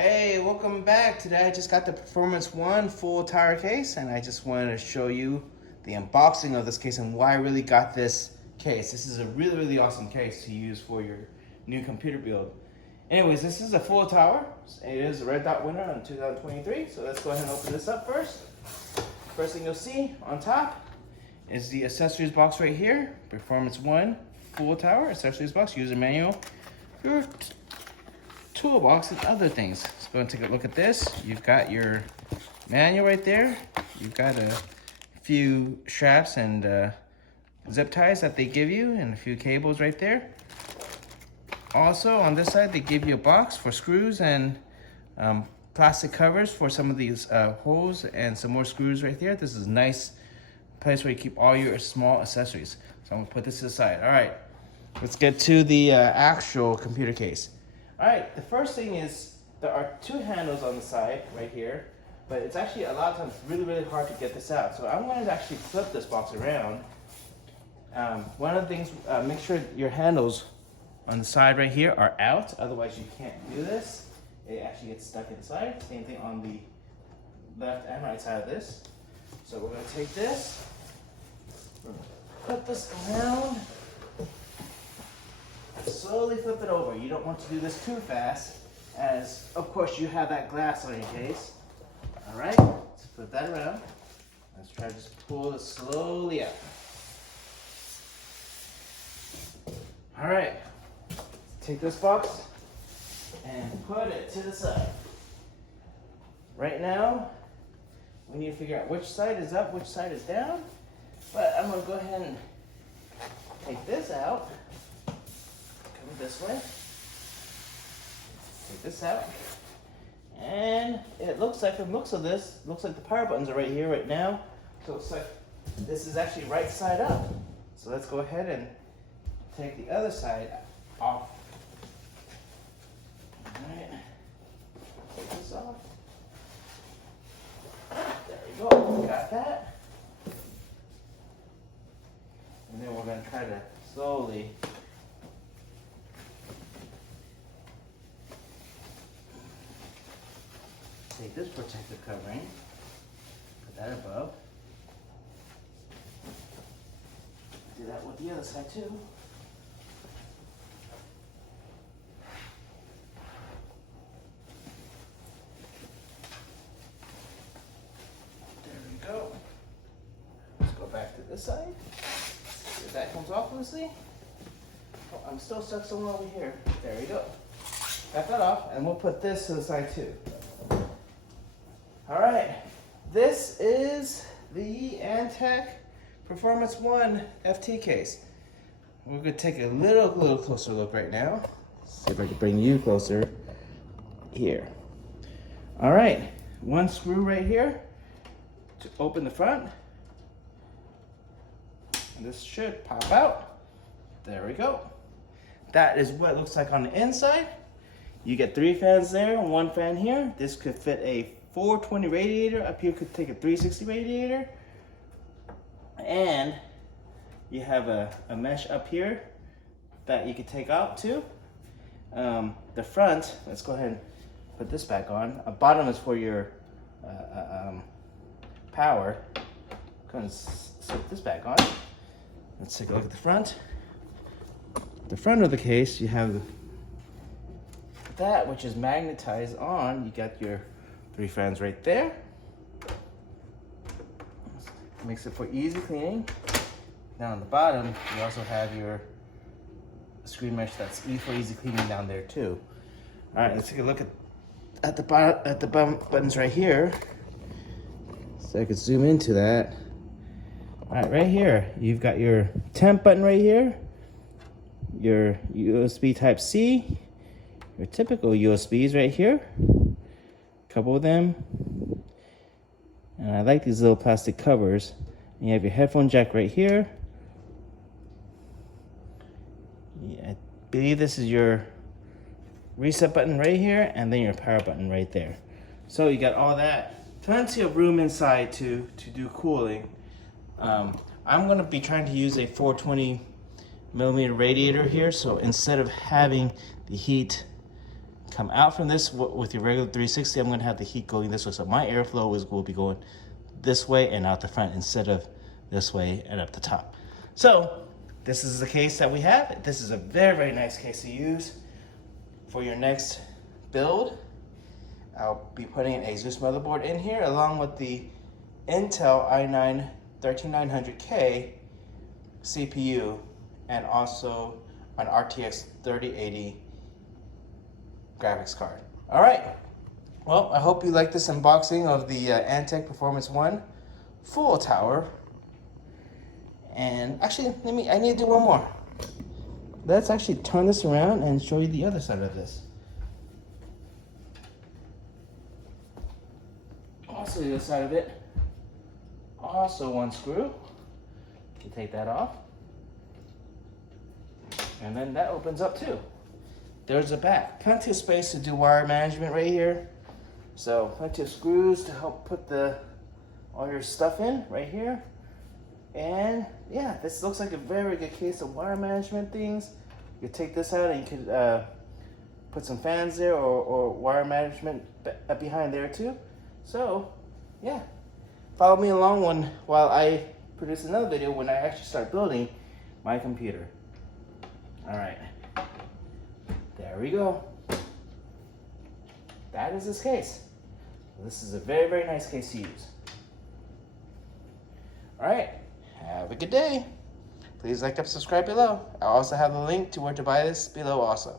Hey, welcome back. Today I just got the Performance 1 full tire case and I just wanted to show you the unboxing of this case and why I really got this case. This is a really awesome case to use for your new computer build. Anyways, this is a full tower. It is a red dot winner on 2023. So let's go ahead and open this up first. First thing you'll see on top is the accessories box right here. Performance 1 full tower accessories box, user manual, your toolbox and other things. Let's go and take a look at this. You've got your manual right there. You've got a few straps and zip ties that they give you and a few cables right there. Also on this side they give you a box for screws and plastic covers for some of these holes and some more screws right there. This is a nice place where you keep all your small accessories. So I'm gonna put this to the side. All right, let's get to the actual computer case. All right, the first thing is there are two handles on the side right here, but it's actually a lot of times really hard to get this out. So I'm going to actually flip this box around. One of the things, make sure your handles on the side right here are out, otherwise you can't do this. It actually gets stuck inside. Same thing on the left and right side of this. So we're going to take this, we're going to put this around. Slowly flip it over. You don't want to do this too fast, as of course you have that glass on your case. All right, let's flip that around. Let's try to just pull this slowly out. All right, take this box and put it to the side. Right now, we need to figure out which side is up, which side is down. But I'm gonna go ahead and take this out. This way. Take this out. And it looks like, from looks of this, looks like the power buttons are right here right now. So it looks like this is actually right side up. So let's go ahead and take the other side off. Alright. Take this off. There we go. Got that. And then we're going to try to slowly take this protective covering, put that above. Do that with the other side too. There we go. Let's go back to this side. See if that comes off loosely. Oh, I'm still stuck somewhere over here. There we go. Got that off, and we'll put this to the side too. All right, this is the Antec Performance 1 FT case. We're gonna take a little closer look right now. See if I can bring you closer here. All right, one screw right here to open the front. And this should pop out. There we go. That is what it looks like on the inside. You get 3 fans there and 1 fan here. This could fit a 420 radiator. Up here could take a 360 radiator. And you have a mesh up here that you could take out too. The front, let's go ahead and put this back on. A bottom is for your power. Go ahead and slip this back on. Let's take a look at the front. The front of the case, you have that which is magnetized on. You got your 3 fans right there. Makes it for easy cleaning. Down on the bottom, you also have your screen mesh that's for easy cleaning down there too. All right, let's take a look at the bottom buttons right here. So I could zoom into that. All right, right here, you've got your temp button right here, your USB Type-C, your typical USBs right here. Couple of them, and I like these little plastic covers. And you have your headphone jack right here. I believe this is your reset button right here, and then your power button right there. So you got all that, plenty of room inside to do cooling. I'm going to be trying to use a 420mm radiator here, so instead of having the heat come out from this with your regular 360, I'm going to have the heat going this way. So my airflow will be going this way and out the front instead of this way and up the top. So this is the case that we have. This is a very, very nice case to use for your next build. I'll be putting an ASUS motherboard in here along with the Intel i9 13900K CPU and also an RTX 3080 graphics card. All right. Well, I hope you like this unboxing of the Antec Performance 1 full tower. And actually, I need to do one more. Let's actually turn this around and show you the other side of this. Also the other side of it, also one screw. You take that off. And then that opens up too. There's the back. Plenty of space to do wire management right here. So plenty of screws to help put all your stuff in right here. And yeah, this looks like a very good case of wire management things. You take this out and you could put some fans there or wire management behind there too. So yeah, follow me along while I produce another video when I actually start building my computer. All right, there we go. That is this case. This is a very, very nice case to use. All right, have a good day. Please like and subscribe below. I also have the link to where to buy this below also.